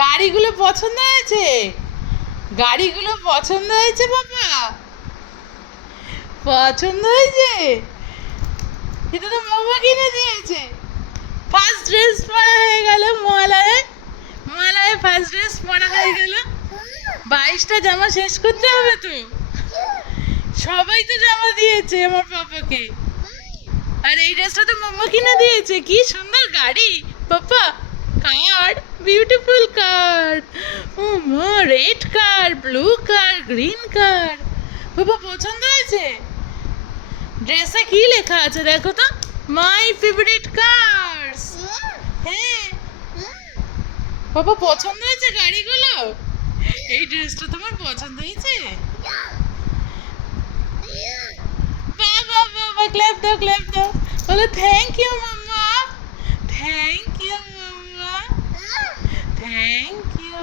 গাড়িগুলো পছন্দ হয়েছে? গাড়িগুলো পছন্দ হয়েছে বাবা? পছন্দ হয়েছে? এটা তো মামা কিনে দিয়েছে। ফার্স্ট ড্রেস পরা হয়ে গেল মহালয়ে। মহালয়ে ফার্স্ট ড্রেস পরা হয়ে গেল। 22টা জামা শেষ করতে হবে তো। সবাই তো জামা দিয়েছে আমার পাপাকে। আর এই ড্রেসটা তো মাম্মা কিনে দিয়েছে। কি সুন্দর গাড়ি পাপা। কার, বিউটিফুল কার। ও মা, red car, blue car, green car. বাবা পছন্দ হয়েছে? ড্রেসে কি লেখা আছে দেখো তো। My favourite cars. হ্যাঁ বাবা, পছন্দ হয়েছে গাড়িগুলো? এই ড্রেসটা তোমার পছন্দ হয়েছে? বাবা বাবা, ক্ল্যাপ দাও ক্ল্যাপ দাও। বলো thank you mamma. Thank you mamma. Thank you.